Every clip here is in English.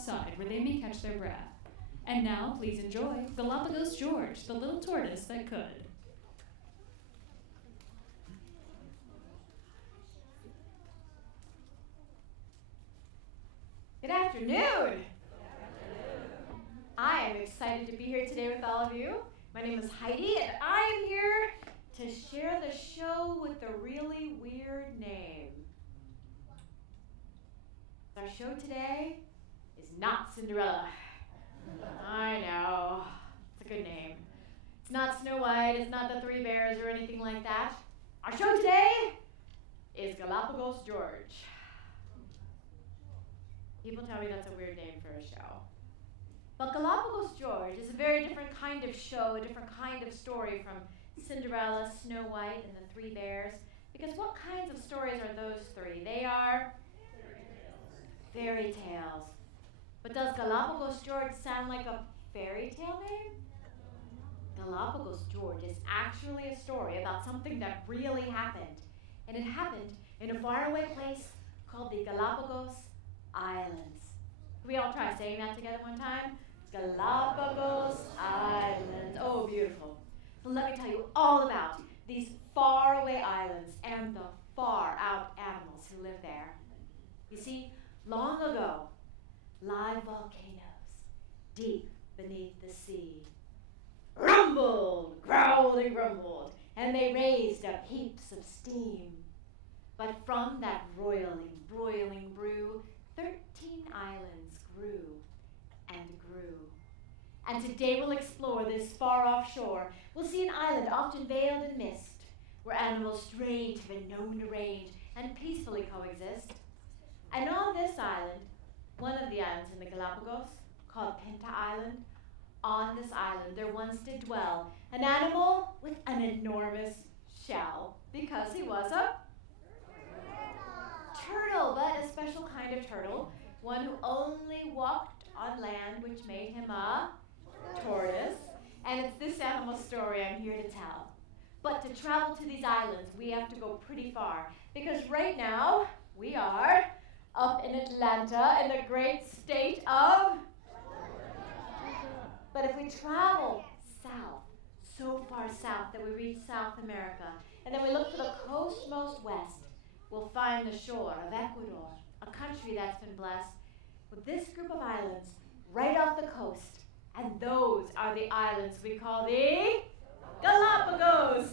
outside where they may catch their breath. And now, please enjoy Galapagos George, the little tortoise that could. Good afternoon. I am excited to be here today with all of you. My name is Heidi, and I am here to share the show with a really weird name. Our show today is not Cinderella. I know, it's a good name. It's not Snow White, it's not the Three Bears or anything like that. Our show today is Galapagos George. People tell me that's a weird name for a show. But Galapagos George is a very different kind of show, a different kind of story from Cinderella, Snow White, and the Three Bears. Because what kinds of stories are those three? They are fairy tales. But does Galapagos George sound like a fairy tale name? Galapagos George is actually a story about something that really happened. And it happened in a faraway place called the Galapagos Islands. Can we all try saying that together one time? Galapagos Islands. Oh, beautiful. So let me tell you all about these faraway islands and the far out animals who live there. You see, long ago, live volcanoes deep beneath the sea rumbled, growled, and grumbled, and they raised up heaps of steam. But from that roiling, broiling brew, 13 islands grew and grew. And today we'll explore this far-off shore. We'll see an island often veiled in mist, where animals strange have been known to range and peacefully coexist. And on this island, one of the islands in the Galapagos, called Pinta Island, on this island there once did dwell an animal with an enormous shell, because he was a turtle, but a special kind of turtle, one who only walked on land, which made him a tortoise. And it's this animal story I'm here to tell. But to travel to these islands, we have to go pretty far, because right now we are up in Atlanta in the great state of... But if we travel south, so far south that we reach South America, and then we look for the coast most west, we'll find the shore of Ecuador, a country that's been blessed with this group of islands right off the coast. And those are the islands we call the Galapagos.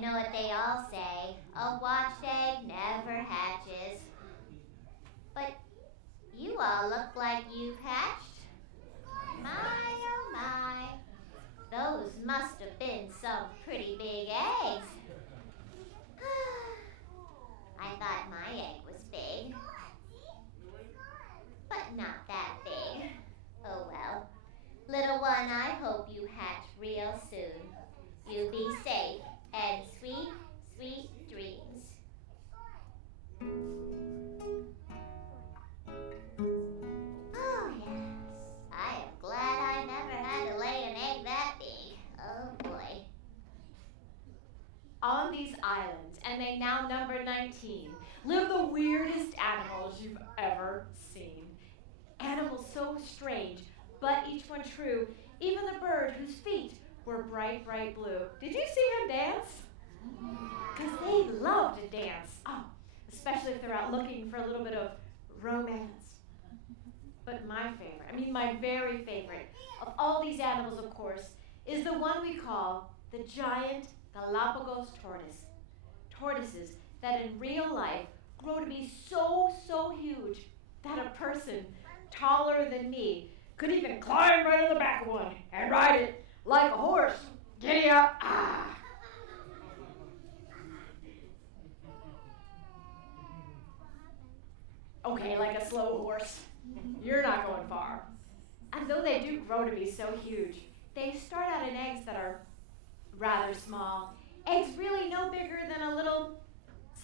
You know what they all say, a watched egg never hatches. But you all look like you've hatched. My, oh my. Those must have been some pretty big eggs. I thought my egg was big. But not that big. Oh well. Little one, I hope you hatch real soon. You be safe and sweet, sweet dreams. Oh yes, I am glad I never had to lay an egg that big. Oh boy. On these islands, and they now number 19, live the weirdest animals you've ever seen. Animals so strange, but each one true. Even the bird whose feet were bright, bright blue. Did you see him dance? Because they love to dance. Oh, especially if they're out looking for a little bit of romance. But my very favorite of all these animals, of course, is the one we call the giant Galapagos tortoise. Tortoises that in real life grow to be so, so huge that a person taller than me could even climb right on the back of one and ride it like a horse. Giddy up, ah! Okay, like a slow horse. You're not going far. And though they do grow to be so huge, they start out in eggs that are rather small. Eggs really no bigger than a little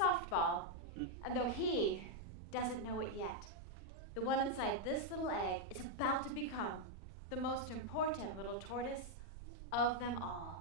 softball. And though he doesn't know it yet, the one inside this little egg is about to become the most important little tortoise of them all.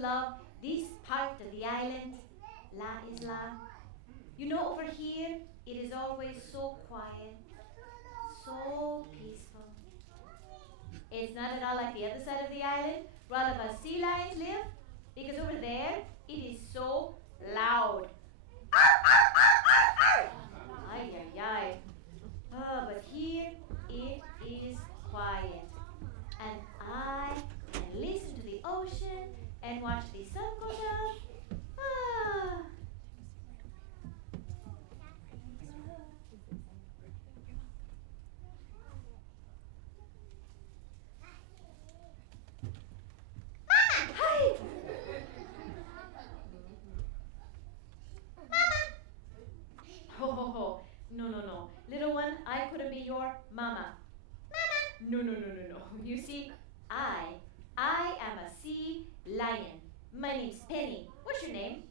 Love this part of the island, La Isla. You know, over here, it is always so quiet, so peaceful. It's not at all like the other side of the island, where all of us sea lions live, because over there, it is so loud. Ay, ay, ay. Oh, but here, it is quiet. And I can listen to the ocean and watch the sun go down. Ah. Mama! Hi! Mama! Ho, ho, ho. No, no, no. Little one, I couldn't be your mama. Mama! No, no, no, no, no. You see, I am a sea lion. My name's Penny. What's your name?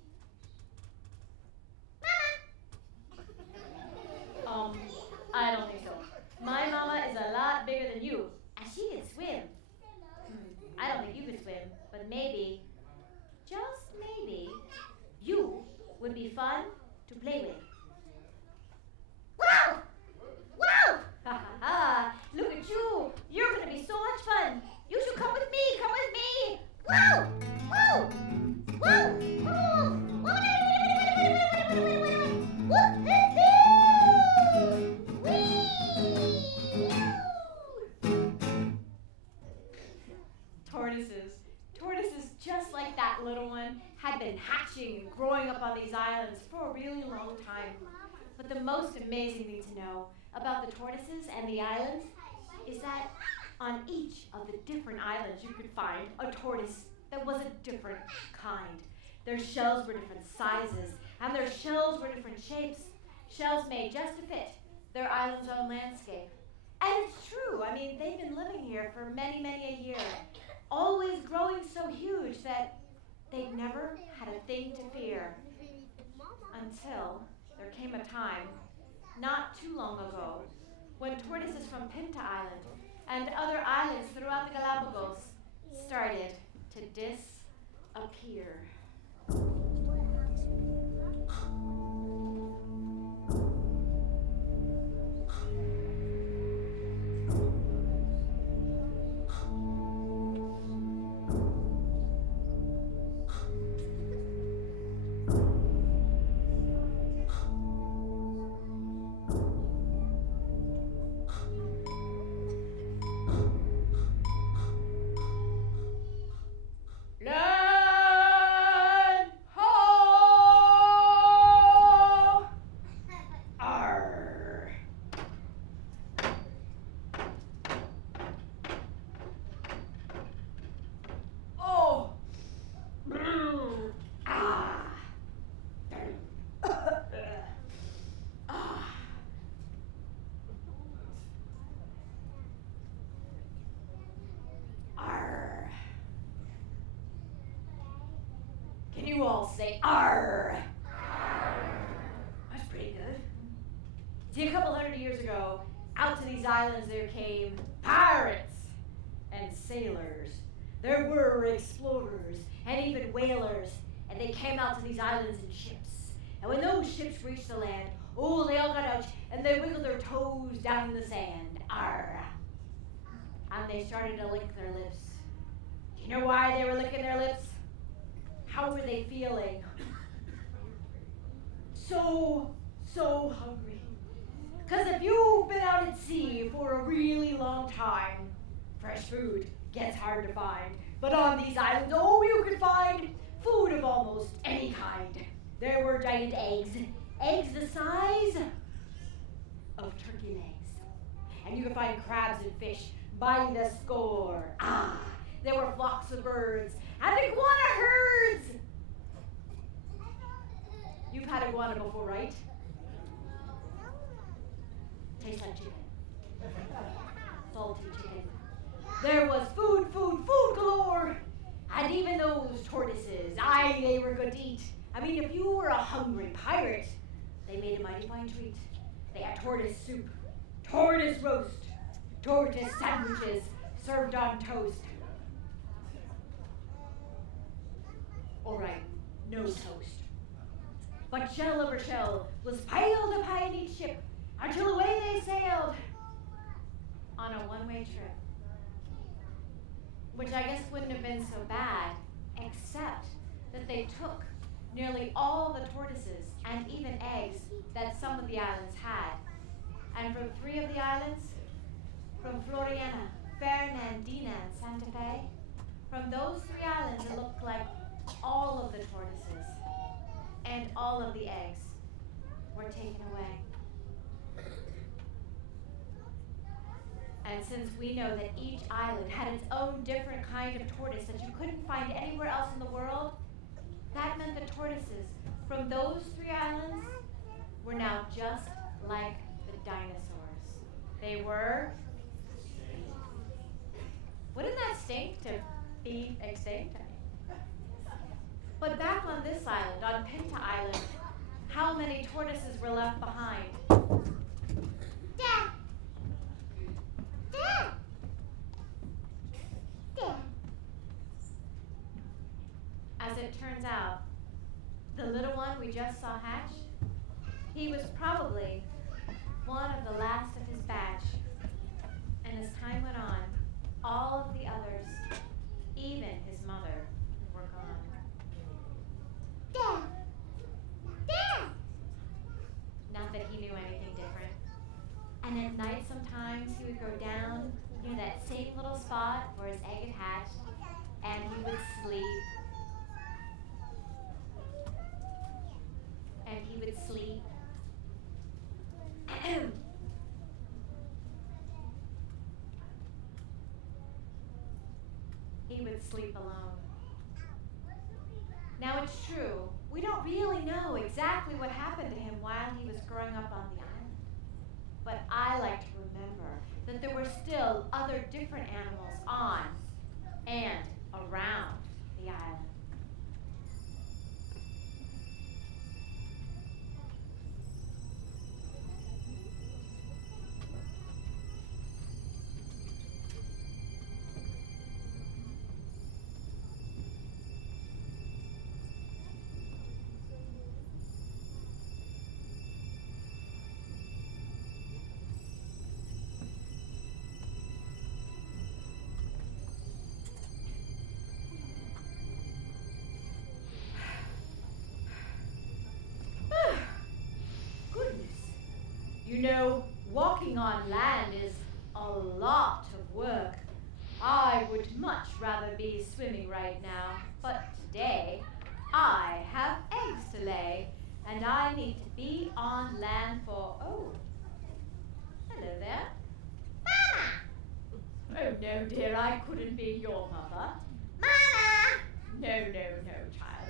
lot bigger than you, and she can swim. I don't think you could swim, but maybe, just maybe, you would be fun to play with. Wow! Wow! Ha ha ha! Look at you! You're gonna be so much fun! You should come with me! Come with me! Wow! Wow! Wow! Wow! Tortoises just like that little one had been hatching and growing up on these islands for a really long time. But the most amazing thing to know about the tortoises and the islands is that on each of the different islands you could find a tortoise that was a different kind. Their shells were different sizes, and their shells were different shapes, shells made just to fit their island's own landscape. And it's true, I mean, they've been living here for many, many a year, always growing so huge that they'd never had a thing to fear. Until there came a time, not too long ago, when tortoises from Pinta Island and other islands throughout the Galapagos started to disappear. You all say arr. That's pretty good. See, a couple hundred years ago, out to these islands there came pirates and sailors. There were explorers and even whalers, and they came out to these islands in ships. And when those ships reached the land, oh, they all got out and they wiggled their toes down in the sand. Arr. And they started to lick their lips. Do you know why they were licking their lips? How were they feeling? So hungry. Because if you've been out at sea for a really long time, fresh food gets hard to find. But on these islands, oh, you could find food of almost any kind. There were giant eggs the size of turkey legs. And you could find crabs and fish by the score. There were flocks of birds and iguana herds. You've had iguana before, right? Tastes like chicken. Salty chicken. There was food galore. And even those tortoises, they were good to eat. I mean, if you were a hungry pirate, they made a mighty fine treat. They had tortoise soup, tortoise roast, tortoise sandwiches served on toast. All right, no toast. But shell over shell was piled up high in each ship until away they sailed on a one-way trip. Which I guess wouldn't have been so bad, except that they took nearly all the tortoises and even eggs that some of the islands had. And from 3 of the islands, from Floriana, Fernandina, and Santa Fe, from those 3 islands it looked like all of the tortoises and all of the eggs were taken away. And since we know that each island had its own different kind of tortoise that you couldn't find anywhere else in the world, that meant the tortoises from those 3 islands were now just like the dinosaurs. They were... Wouldn't that stink to be extinct? But back on this island, on Pinta Island, how many tortoises were left behind? Dad! Dad! As it turns out, the little one we just saw hatch, he was probably one of the last of his batch. And as time went on, all of the others, even his mother, were gone. Dad! Dad! Not that he knew anything different. And at night sometimes he would go down near that same little spot where his egg had hatched, and he would sleep. And he would sleep. He would sleep alone. Now it's true, we don't really know exactly what happened to him while he was growing up on the island. But I like to remember that there were still other different animals on and around the island. You know, walking on land is a lot of work. I would much rather be swimming right now, but today I have eggs to lay, and I need to be on land for, oh, hello there. Mama! Oh no, dear, I couldn't be your mother. Mama! No, child.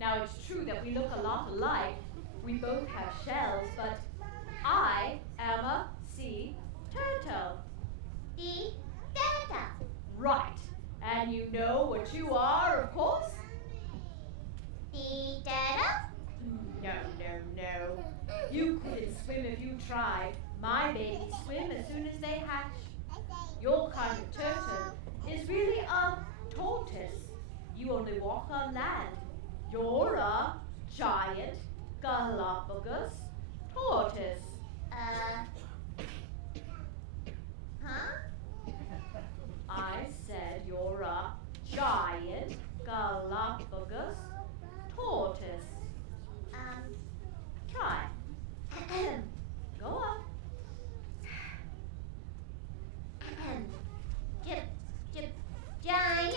Now it's true that we look a lot alike. We both have shells, but I am a sea turtle. Sea turtle. Right. And you know what you are, of course? Sea turtle? No. You couldn't swim if you tried. My babies swim as soon as they hatch. Your kind of turtle is really a tortoise. You only walk on land. You're a giant Galapagos tortoise. I said you're a giant Galapagos tortoise. Try. Go on. Giant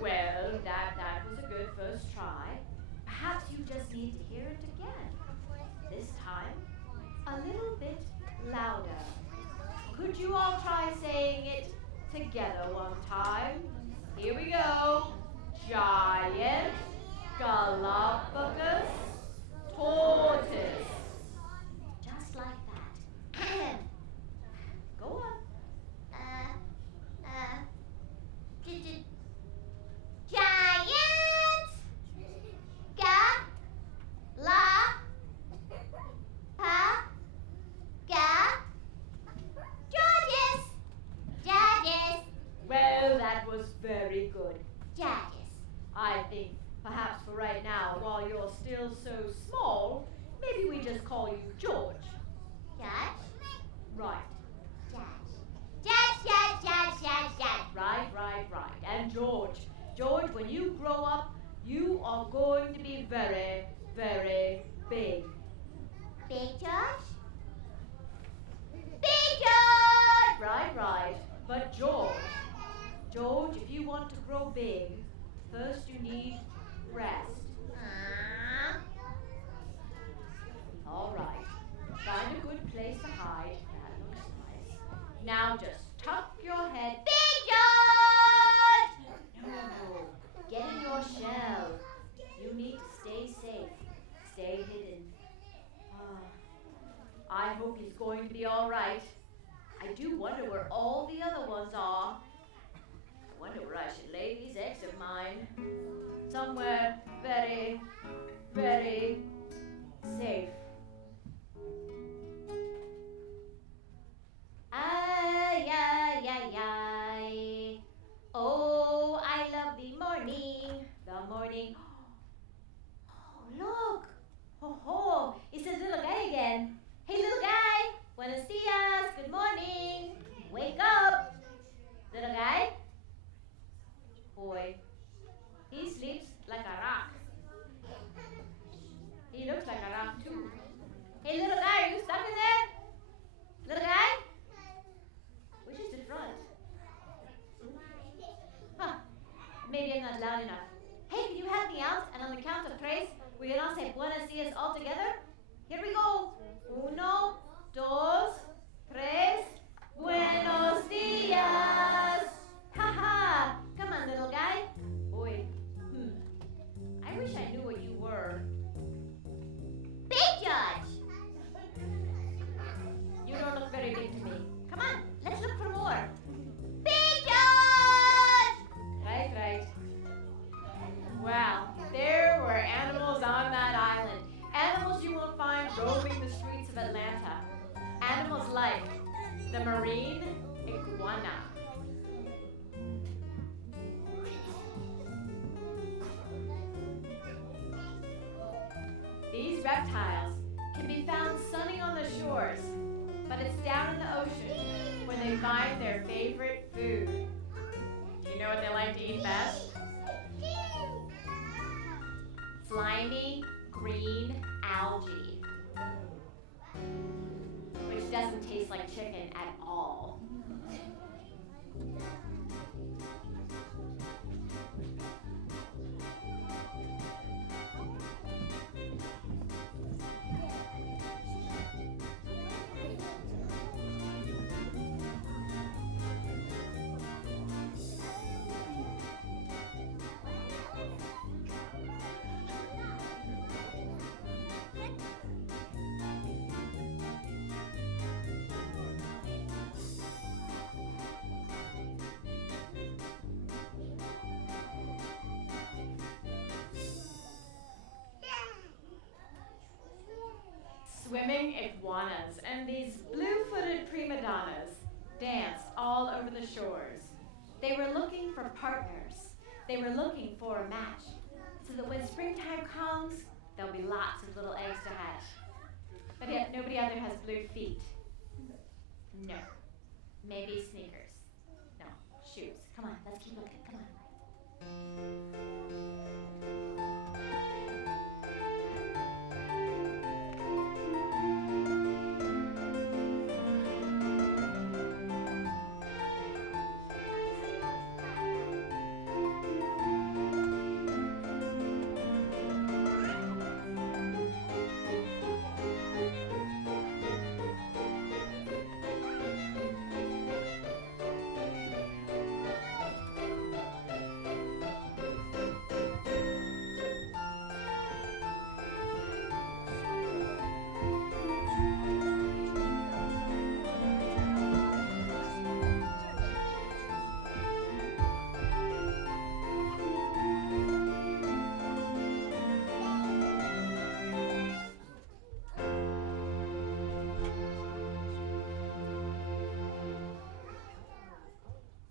Well, that was a good first try. Perhaps you just need to hear it again. This time, a little bit louder. Could you all try saying it together one time? Here we go. Giant Galapagos tortoise. Just like that. Go on. Giant Judges. Well, that was very good. Judges. I think perhaps for right now, while you're still so small, maybe we just call you George. Judge? Right. Judge. Right. And George, when you grow up, you are going to be very, very big. Big George? Big George! Right. But George, if you want to grow big, first you need rest. All right. Find a good place to hide. That looks nice. Now just tuck your head. Big George! No. Get in your shell. You need to stay safe. Stay hidden. I hope he's going to be all right. I do wonder where all the other ones are. I wonder where I should lay these eggs of mine. Somewhere very, very safe. not enough. Hey, can you help me out? And on the count of tres, we can all say buenos dias all together? Here we go. Uno, dos, tres. Buenos dias. Ha-ha. Come on, little guy. Boy. I wish I knew what you were. Big George! You don't look very big to me. Come on, let's look for more. Big George! Right. Wow, there were animals on that island. Animals you won't find roaming the streets of Atlanta. Animals like the marine iguana. These reptiles can be found sunning on the shores, but it's down in the ocean where they find their favorite food. Do you know what they like to eat best? Slimy green algae, which doesn't taste like chicken at all. Swimming iguanas and these blue-footed prima donnas danced all over the shores. They were looking for partners. They were looking for a match, so that when springtime comes, there'll be lots of little eggs to hatch. But yet nobody out there has blue feet. No. Maybe sneakers. No, shoes. Come on, let's keep looking. Come on.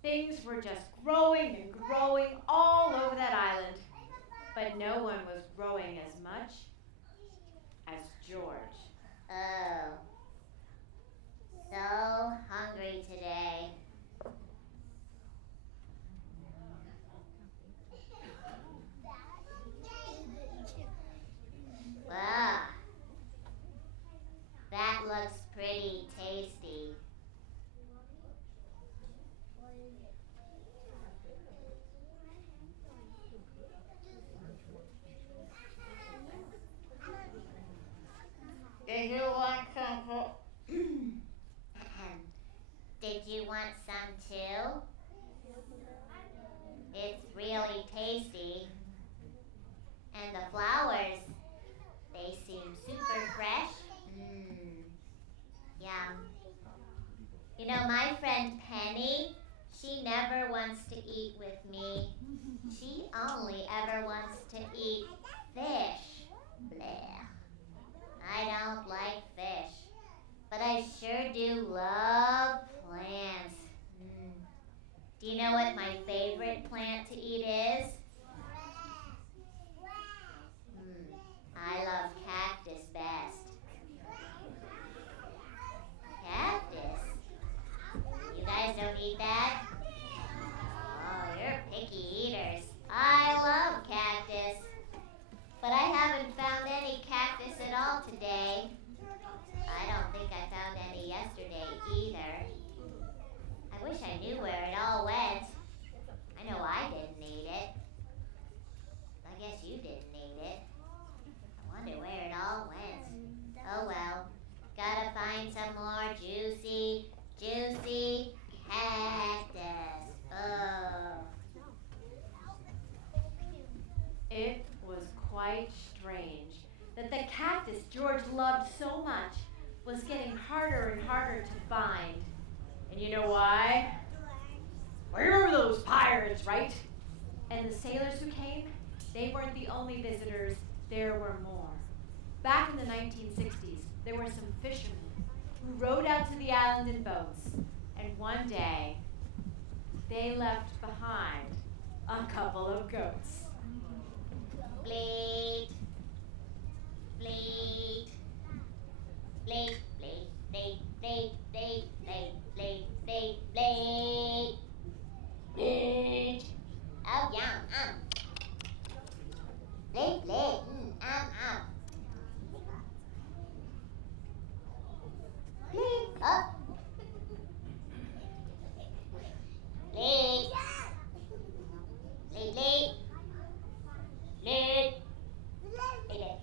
Things were just growing and growing all over that island, but no one was growing as much as George. Oh. So hungry today. Wow. That looks pretty tasty. Did you want some? Did you want some too? It's really tasty. And the flowers, they seem super fresh. Yum. You know, my friend Penny, she never wants to eat with me. She only ever wants to eat fish. Blech. I don't like fish, but I sure do love plants. Do you know what my favorite plant to eat is? I love cactus best. Cactus? You guys don't eat that? Oh, you're picky eaters. I love cactus. But I haven't found any cactus at all today. I don't think I found any yesterday either. I wish I knew where it all went. I know I didn't eat it. find some more juicy cactus. Oh. It was quite strange that the cactus George loved so much was getting harder and harder to find. And you know why? Well, you remember those pirates, right? And the sailors who came, they weren't the only visitors, there were more. Back in the 1960s, there were some fishermen who rowed out to the island in boats. And one day, they left behind a couple of goats. Bleat. Bleat. Bleat, bleat, bleat, bleat, bleat, bleat, bleat, bleat, bleat. Bleat. Oh, yum, Bleat, bleat, Bleat, oh. Bleat. Bleat, bleat. Bleat. Bleat. Bleat.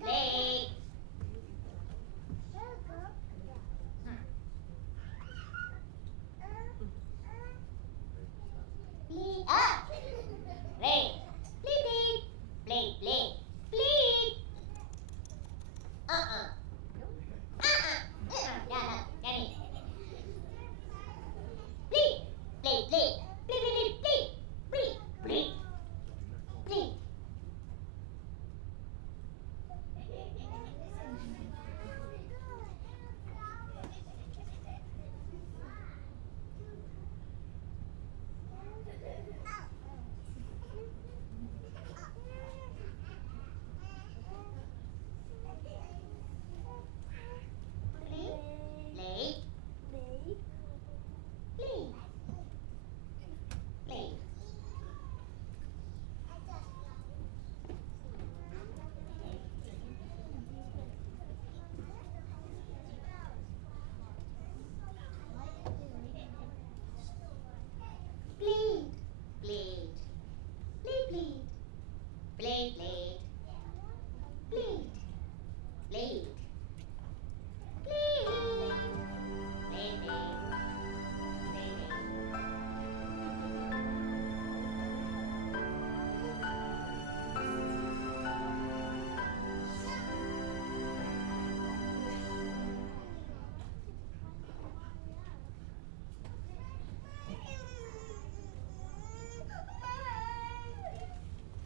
Bleat. Bleat up. Bleat. Bleat, bleat. Bleat, bleat. Bleat. No, Danny. Bleat. Bleat, bleat. Bleat, bleat, bleat. Bleat, bleat. Bleat.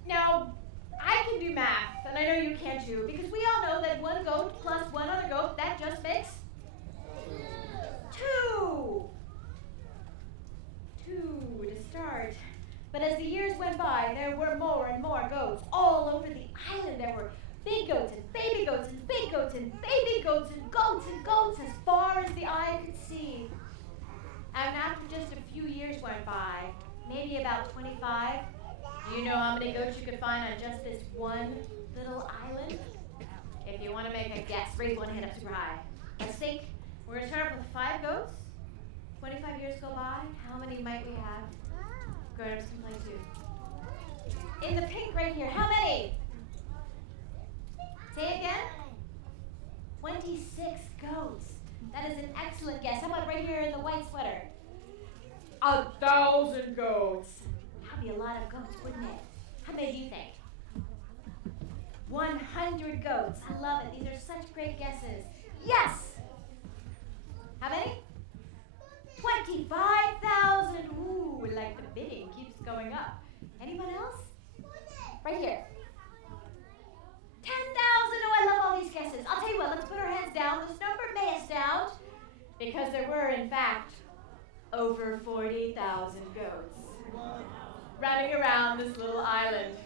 Now, I can do math, and I know you can too, because we all know that one goat plus one other goat, that just makes two. Two to start. But as the years went by, there were more and more goats all over the island. There were big goats and baby goats and big goats and baby goats and goats as far as the eye could see. And after just a few years went by, maybe about 25, do you know how many goats you could find on just this one little island? If you want to make a guess, raise one hand up super high. Let's think. We're going to start with 5 goats. 25 years go by. How many might we have? Grown-ups can play too. In the pink right here, how many? Say it again. 26 goats. That is an excellent guess. How about right here in the white sweater? 1,000 goats. That'd be a lot of goats, wouldn't it? How many do you think? 100 goats. I love it. These are such great guesses. Yes! How many? 25,000. Ooh, like the bidding keeps going up. Anyone else? Right here. 10,000. Oh, I love all these guesses. I'll tell you what, let's put our heads down. This number may astound because there were, in fact, over 40,000 goats running around this little island.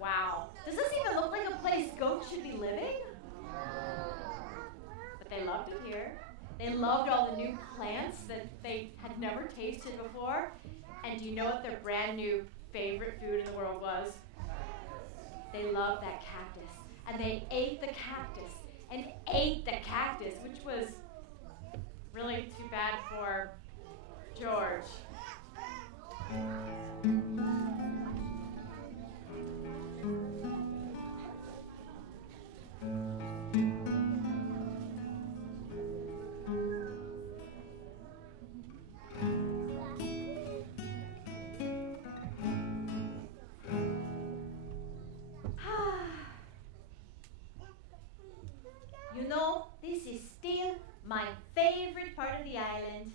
Wow. Does this even look like a place goats should be living? But they loved it here. They loved all the new plants that they had never tasted before. And do you know what their brand new favorite food in the world was? They loved that cactus. And they ate the cactus and ate the cactus, which was really too bad for George. You know, this is still my favorite part of the island.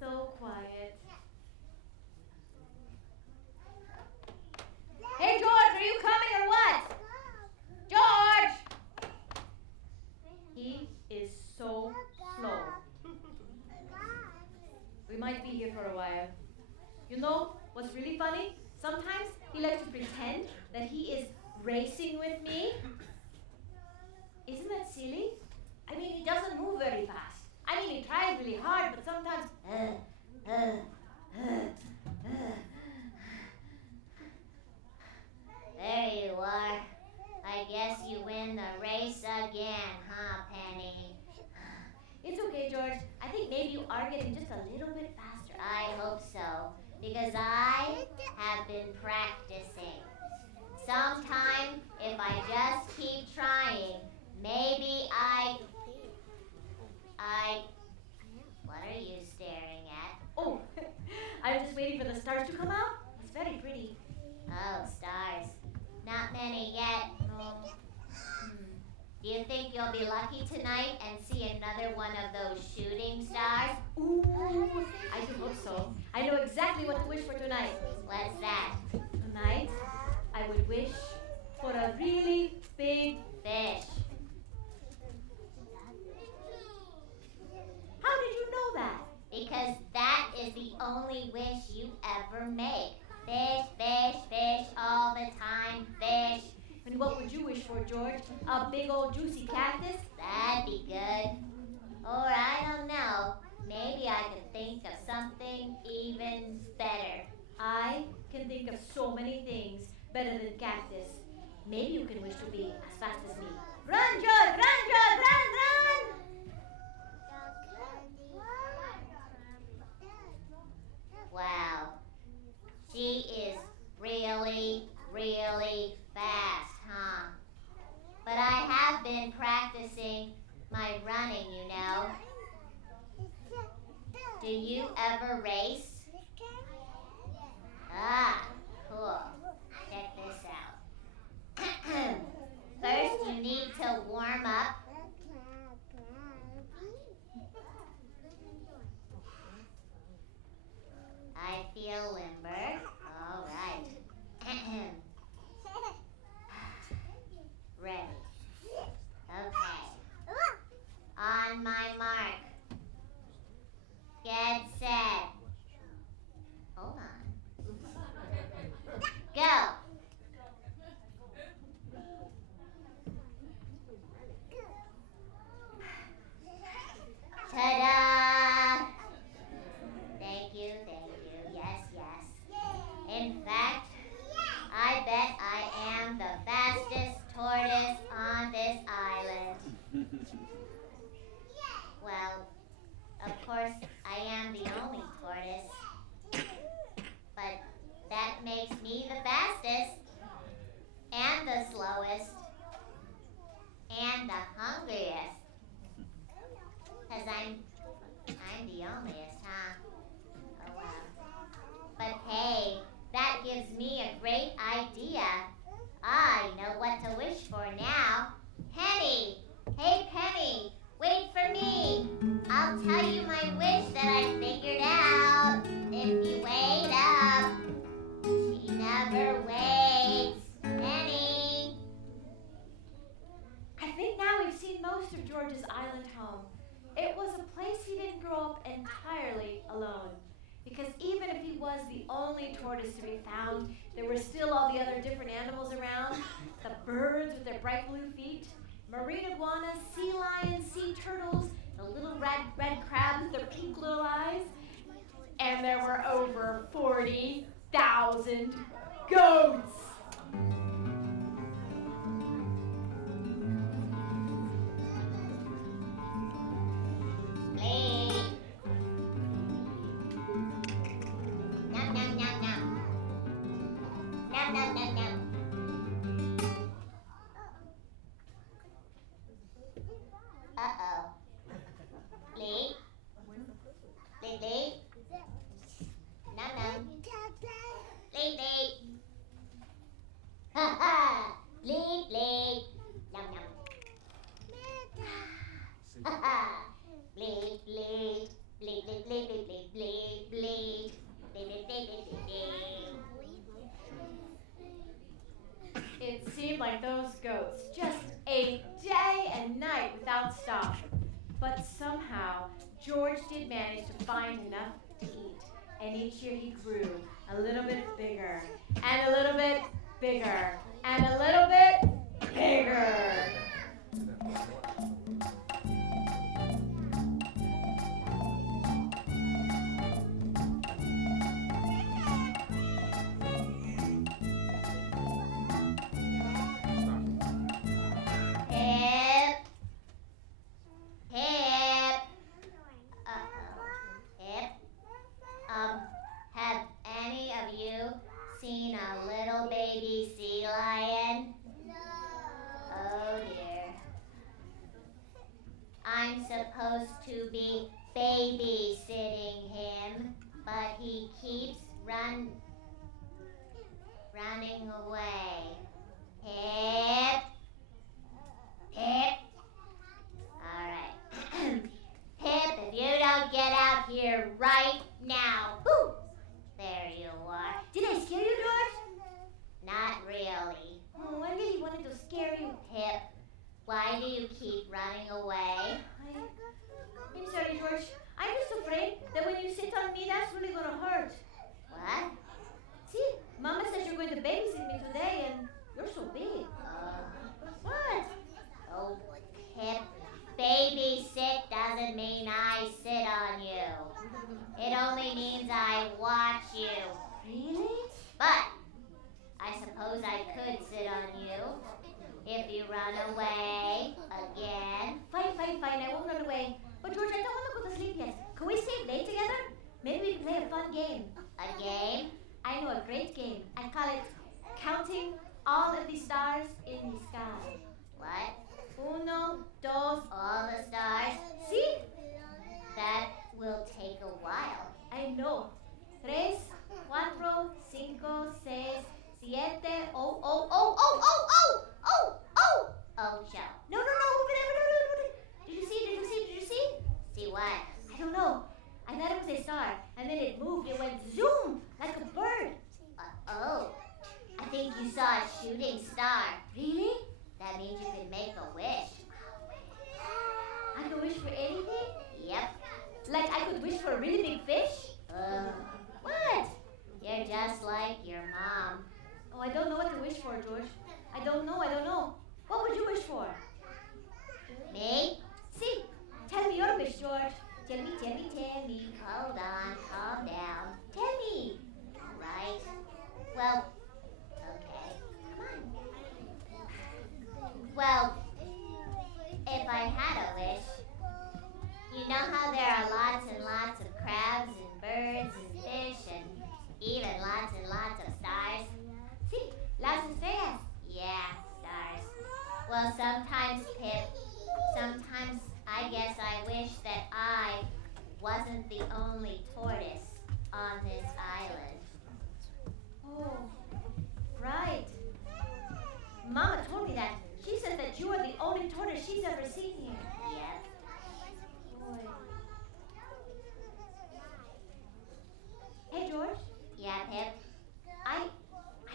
So quiet. Hey, George, are you coming or what? George! He is so slow. We might be here for a while. You know what's really funny? Sometimes he likes to pretend that he is racing with me. Isn't that silly? I mean, he doesn't move very fast. I mean, he tries really hard, but sometimes... There you are. I guess you win the race again, huh, Penny? It's okay, George. I think maybe you are getting just a little bit faster. I hope so, because I have been practicing. Sometime, if I just keep trying, maybe What are you staring at? Oh, I'm just waiting for the stars to come out. It's very pretty. Oh, stars. Not many yet. No. Do you think you'll be lucky tonight and see another one of those shooting stars? Ooh, I do hope so. I know exactly what to wish for tonight. What's that? Tonight, I would wish for a really big Fish. How did you know that? Because that is the only wish you ever make. Fish, fish, fish, all the time, fish. And what would you wish for, George? A big old juicy cactus? That'd be good. Or I don't know, maybe I could think of something even better. I can think of so many things better than cactus. Maybe you can wish to be as fast as me. Run, George! Run, George! Run, run! Wow. She is really, really fast, huh? But I have been practicing my running, you know. Do you ever race? Ah, cool. Check this out. First, you need to warm up. I feel limber. All right. Ready. Okay. On my mark. Get set. Hold on. Go. Ta-da! Thank you. Yes. In fact, I bet I am the fastest tortoise on this island. Well, of course, I am the only tortoise. But that makes me the fastest, and the slowest, and the hungriest. 'Cause I'm the onlyest, huh? Oh well. But hey, that gives me a great idea. I know what to wish for now. Penny! Hey Penny, wait for me. I'll tell you my wish that I figured out. If you wait up. She never waits. Penny! I think now we've seen most of George's island home. It was a place he didn't grow up entirely alone. Because even if he was the only tortoise to be found, there were still all the other different animals around. The birds with their bright blue feet, marine iguanas, sea lions, sea turtles, the little red crabs with their pink little eyes. And there were over 40,000 goats. Nom, nom, nom, nom. Uh-oh. Bleep. Bleep, bleep. Nom, nom. Bleep, bleep. Ha ha. Bleep, bleep. Nom, nom. Ha ha. Bleep, bleep. Bleep, bleep, bleep, bleep, bleep, bleep, bleep. Bleep, bleep, bleep, bleep, bleep, bleep. It seemed like those goats just ate day and night without stop. But somehow, George did manage to find enough to eat. And each year he grew a little bit bigger, and a little bit bigger, and a little bit bigger. Hip. Hip. Uh-oh. Hip. Have any of you seen a little baby sea lion? No. Oh dear. I'm supposed to be babysitting him, but he keeps running away. Hip. Hip. All right. Pip, if you don't get out here right now. Whoo! There you are. Did I scare you, George? Not really. Oh, I really wanted to scare you. Pip, why do you keep running away? I'm sorry, George. I'm just afraid that when you sit on me, that's really gonna hurt. What? See, Mama says you're going to babysit me today, and you're so big. What? Oh, Pip, babysit doesn't mean I sit on you. It only means I watch you. Really? But I suppose I could sit on you if you run away again. Fine. I won't run away. But George, I don't want to go to sleep yet. Can we stay late together? Maybe we can play a fun game. A game? I know a great game. I call it Counting All of the Stars in the Sky. What? Uno, dos. All the stars? See? That will take a while. I know. 3, 4, 5, 6, 7, 8, Ocho. No, wait. Did you see? See what? I don't know. I thought it was a star, and then it moved. It went zoom, like a bird. Oh. I think you saw a shooting star. Really? That means you can make a wish. I can wish for anything? Yep. Like I could wish for a really big fish? What? You're just like your mom. Oh, I don't know what to wish for, George. I don't know. What would you wish for? Me? See, tell me your wish, George. Tell me. Hold on, calm down. Tell me. All right. Well, okay. Come on. Well, if I had a wish, you know how there are lots and lots of crabs and birds and fish and even lots and lots of stars? See, las estrellas. Yeah, stars. Well, sometimes, Pip, sometimes I guess I wish that I wasn't the only tortoise on this island. Oh, right. Mama told me that. She said that you are the only tortoise she's ever seen here. Yep. Boy. Hey, George. Yeah, Pip? I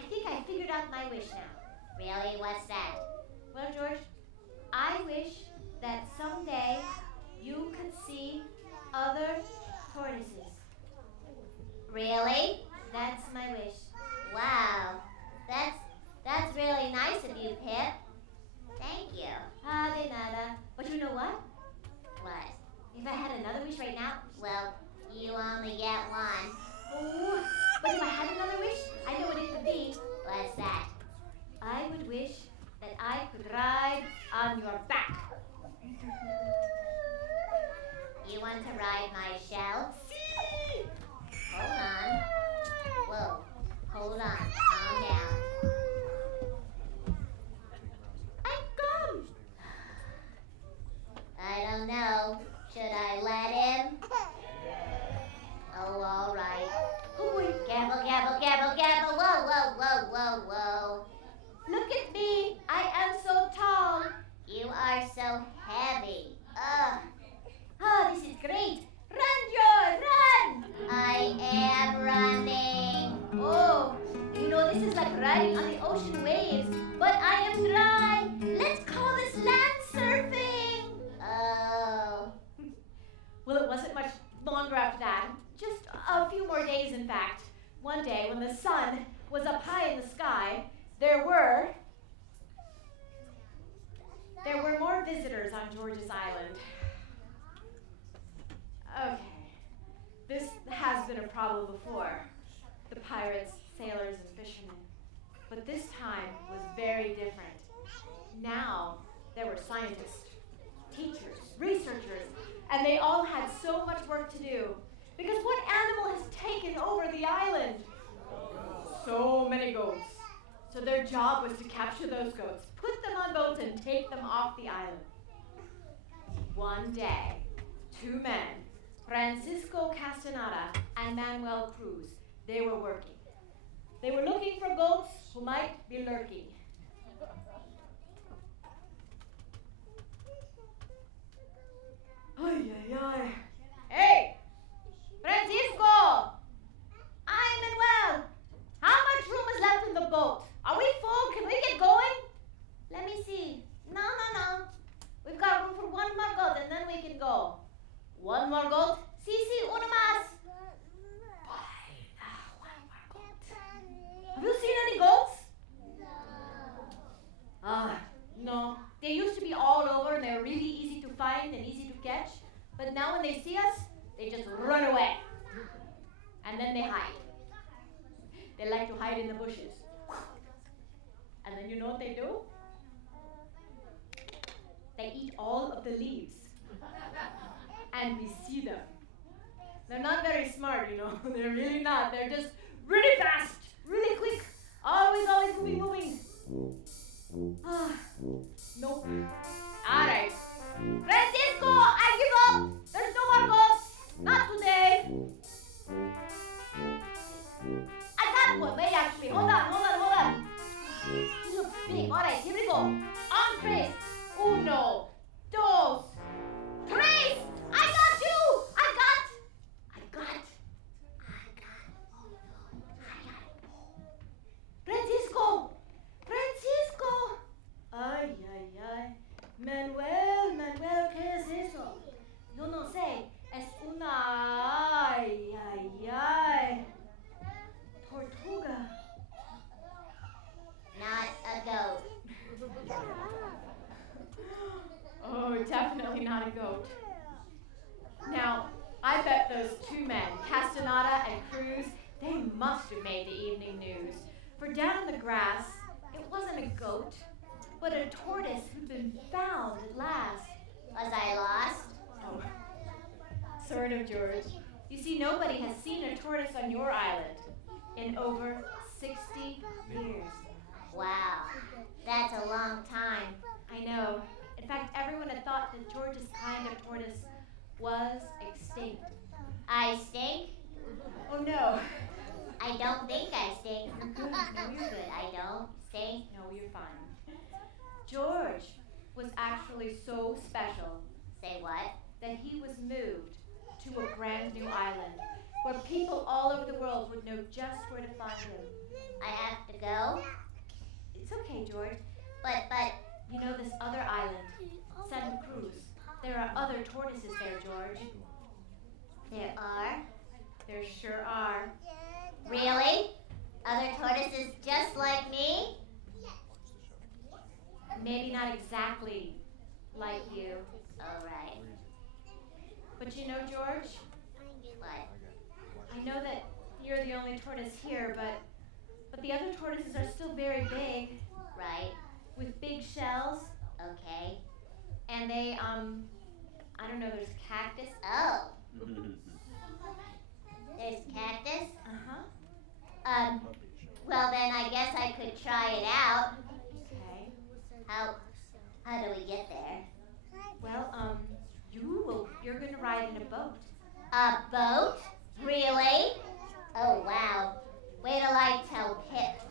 think I figured out my wish now. Really? What's that? Well, George, I wish that someday you could see other tortoises. Really? That's my wish. Wow. That's really nice of you, Pip. Thank you. De nada. But you know what? What? If I had another wish right now, Well, you only get one. oh, but if I had another wish, I know what it would be. What's that? I would wish that I could ride on your back. You want to ride my shell? See? Hold on. Oh, this is like riding on the ocean waves, but I am dry. Let's call this land surfing. Oh. Well, it wasn't much longer after that. Just a few more days, in fact. One day, when the sun was up high in the sky, there were more visitors on George's Island. Okay. This has been a problem before. The pirates, sailors, and fishermen. But this time was very different. Now, there were scientists, teachers, researchers, and they all had so much work to do. Because what animal has taken over the island? So many goats. So their job was to capture those goats, put them on boats, and take them off the island. One day, two men, Francisco Castaneda and Manuel Cruz, they were working. They were looking for goats who might be lurking. Ay, ay, ay. Hey! Francisco! Hi, Manuel! How much room is left in the boat? Are we full? Can we get going? Let me see. No. We've got room for one more goat and then we can go. One more goat? Sí, uno más. Have you seen any goats? No. They used to be all over and they were really easy to find and easy to catch. But now when they see us, they just run away. And then they hide. They like to hide in the bushes. And then you know what they do? They eat all of the leaves. And we see them. They're not very smart, They're really not. They're just really fast, really quick, always moving. Nope. All right. Francisco, I give up. There's no more goats. Not today. I got one. Wait, actually. Hold on. He looks big. All right, here we go. On tres. Uno, dos, tres. I got you. I got. Francisco. Ay. Manuel, ¿qué es eso? Yo no sé. Es una. Ay. Tortuga. Not a goat. Oh, definitely not a goat. Now, I bet those two men, Castaneda and Cruz, they must have made the evening news. For down in the grass, it wasn't a goat, but a tortoise who'd been found at last. Was I lost? Oh, sort of, George. You see, nobody has seen a tortoise on your island in over 60 years. Wow, that's a long time. I know. In fact, everyone had thought that George's kind of tortoise was extinct. I stink? Oh, no. I don't think I stink. You're good. No, you're good. I don't stink. No, you're fine. George was actually so special Say what? that he was moved to a brand new island where people all over the world would know just where to find him. I have to go? It's okay, George. But, You know this other island, Santa Cruz. There are other tortoises there, George. there are? There sure are. Really? Other tortoises just like me? Maybe not exactly like you. Alright. But you know, George, What? I know that you're the only tortoise here, but the other tortoises are still very big, Right. with big shells, Okay. and they, I don't know, there's cactus. Oh. There's cactus? Uh-huh. Well then I guess I could try it out. Okay. How do we get there? Well, you're gonna ride in a boat. A boat? Really? Oh wow. Wait till I tell Pip.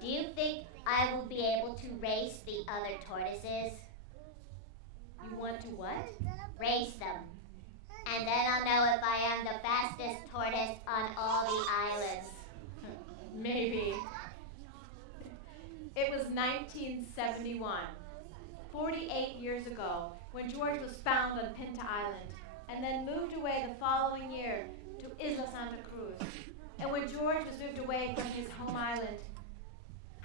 Do you think I will be able to race the other tortoises? You want to what? Race them. And then I'll know if I am the fastest tortoise on all the islands. 1971, 48 years ago, when George was found on Pinta Island and then moved away the following year to Isla Santa Cruz. And when George was moved away from his home island,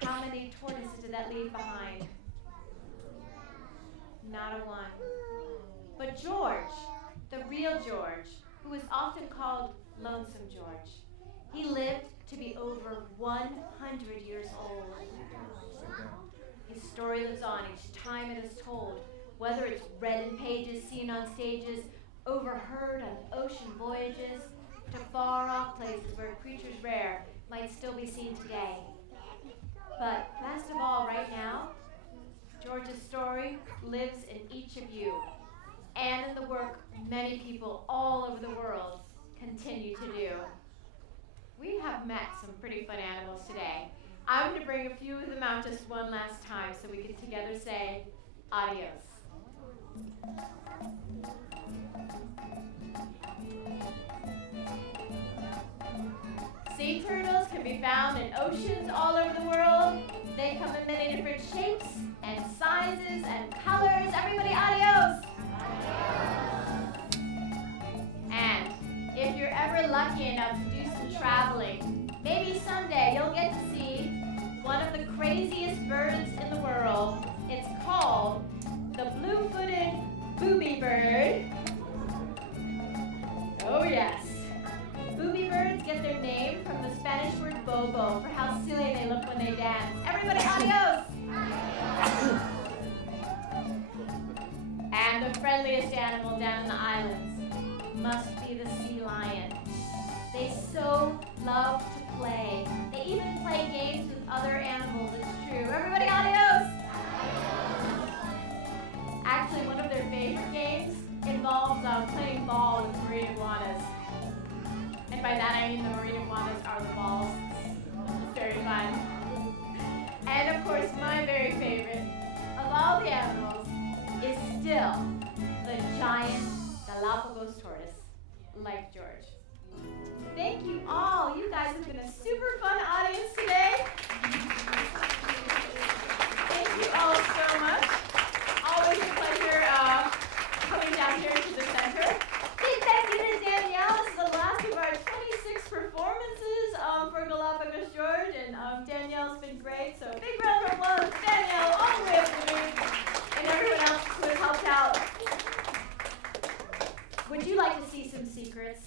how many tortoises did that leave behind? Not a one. But George, the real George, who is often called Lonesome George, he lived to be over 100 years old. His story lives on each time it is told, whether it's read in pages, seen on stages, overheard on ocean voyages, to far-off places where creatures rare might still be seen today. But best of all, right now, George's story lives in each of you, and in the work many people all over the world continue to do. We have met some pretty fun animals today. I'm going to bring a few of them out just one last time so we can together say adios. Sea turtles can be found in oceans all over the world. They come in many different shapes and sizes and colors. Everybody, adios! And if you're ever lucky enough to do some traveling, maybe someday you'll get to see one of the craziest birds in the world. It's called the blue-footed booby bird. Oh yes. Booby birds get their name from the Spanish word bobo for how silly they look when they dance. Everybody, adios! And the friendliest animal down in the islands must be the sea lion. They so love to play. They even play games with other animals, it's true. Everybody, adios! Actually, one of their favorite games involves playing ball with marine iguanas. And by that I mean the marine iguanas are the balls. It's very fun. And of course, my very favorite of all the animals is still the giant Galapagos tortoise, like George. Thank you all. You guys have been a super fun audience today. Thank you all so much. Always a pleasure coming down here to the center. Big thank you to Danielle. This is the last of our 26 performances for Galapagos George, and Danielle's been great. So big round of applause to Danielle all the way up the moon, and everyone else who has helped out. Would you like to see some secrets?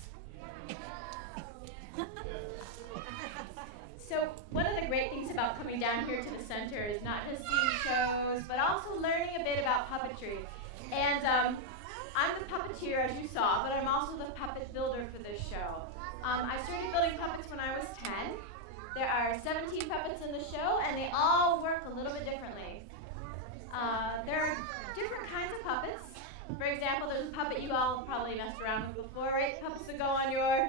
So one of the great things about coming down here to the center is not just seeing shows, but also learning a bit about puppetry. And I'm the puppeteer, as you saw, but I'm also the puppet builder for this show. I started building puppets when I was 10. There are 17 puppets in the show, and they all work a little bit differently. There are different kinds of puppets. For example, there's a puppet you all probably messed around with before, right? Puppets that go on your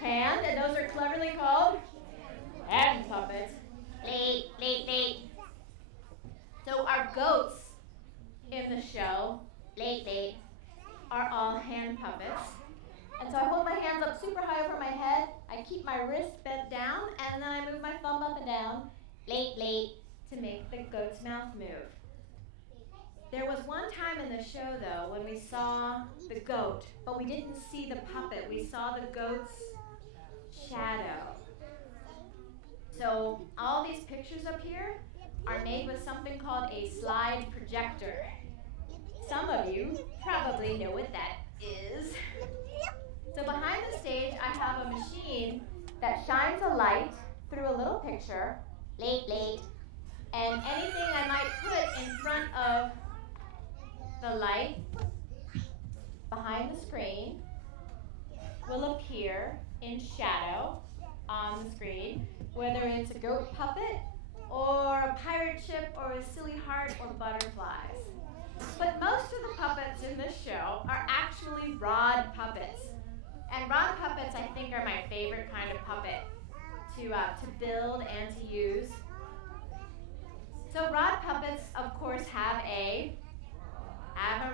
hand, and those are cleverly called hand puppets. Late. So our goats in the show Late. are all hand puppets. And so I hold my hands up super high over my head, I keep my wrist bent down, and then I move my thumb up and down Late. to make the goat's mouth move. There was one time in the show, though, when we saw the goat, but we didn't see the puppet. We saw the goat's shadow. So all these pictures up here are made with something called a slide projector. Some of you probably know what that is. So behind the stage, I have a machine that shines a light through a little picture. Late. And anything I might put in front of the light behind the screen will appear in shadow on the screen, whether it's a goat puppet or a pirate ship or a silly heart or butterflies. But most of the puppets in this show are actually rod puppets. And rod puppets, I think, are my favorite kind of puppet to build and to use. So rod puppets, of course, have a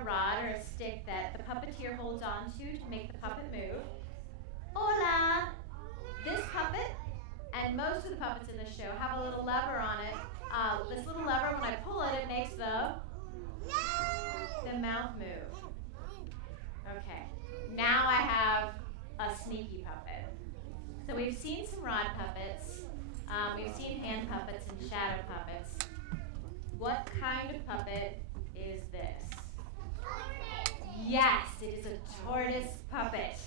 rod or a stick that the puppeteer holds on to make the puppet move. Hola! This puppet, and most of the puppets in the show, have a little lever on it This little lever, when I pull it, it makes the mouth move. Okay, now I have a sneaky puppet. So we've seen some rod puppets, we've seen hand puppets and shadow puppets. What kind of puppet is this? Yes, it is a tortoise puppet.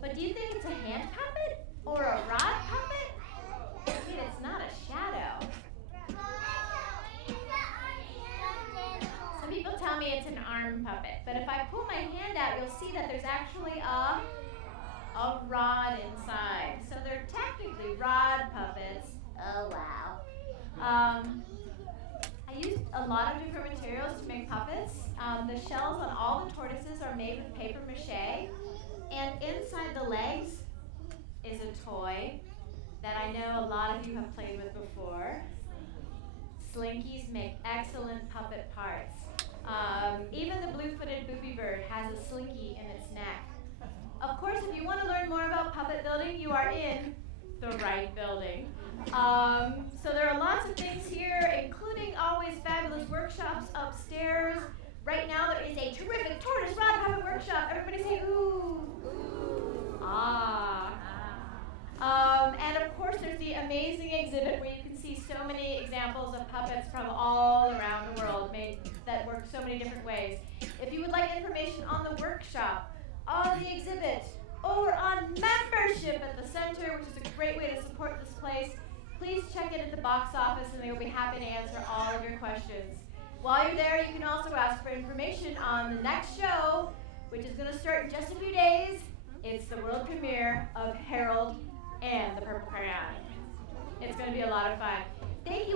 But do you think it's a hand puppet or a rod puppet? I mean, it's not a shadow. Some people tell me it's an arm puppet, but if I pull my hand out, you'll see that there's actually a rod inside. So they're technically rod puppets. Oh, wow. I used a lot of different materials to make puppets. The shells on all the tortoises are made with paper mache, and inside the legs is a toy that I know a lot of you have played with before. Slinkies make excellent puppet parts. Even the blue-footed booby bird has a slinky in its neck. Of course, if you want to learn more about puppet building, you are in the right building. So there are lots of things here, including always fabulous workshops upstairs. Right now there is a terrific tortoise rod puppet workshop. Everybody say ooh, ooh, ah. And of course there's the amazing exhibit where you can see so many examples of puppets from all around the world made that work so many different ways. If you would like information on the workshop, on the exhibit, or on membership at the center, which is a great way to support this place, please check it at the box office and they will be happy to answer all of your questions. While you're there, you can also ask for information on the next show, which is going to start in just a few days. It's the world premiere of Harold and the Purple Crayon. It's going to be a lot of fun. Thank you